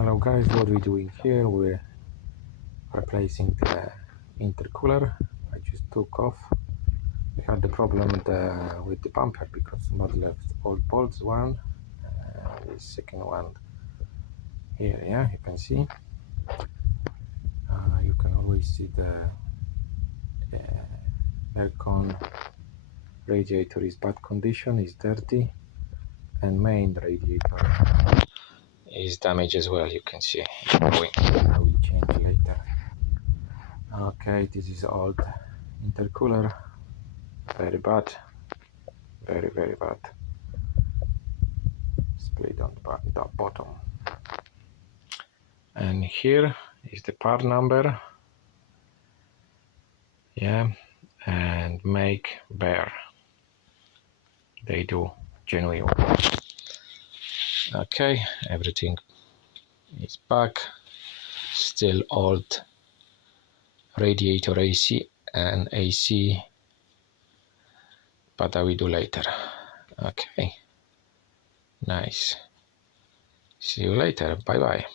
Hello guys, what we're doing here, we're replacing the intercooler. I just took off. We had the problem with the bumper because not left all bolts, one, the second one here, yeah, you can see. You can always see the aircon radiator is bad condition, is dirty, and main radiator is damaged as well, you can see. I will change later. Okay, this is old intercooler, very bad, very bad. Split on the bottom. And here is the part number, yeah, and make bear. They do genuine. Okay, everything is back. Still old radiator AC and AC, but I will do later. Okay, nice. See you later. Bye bye.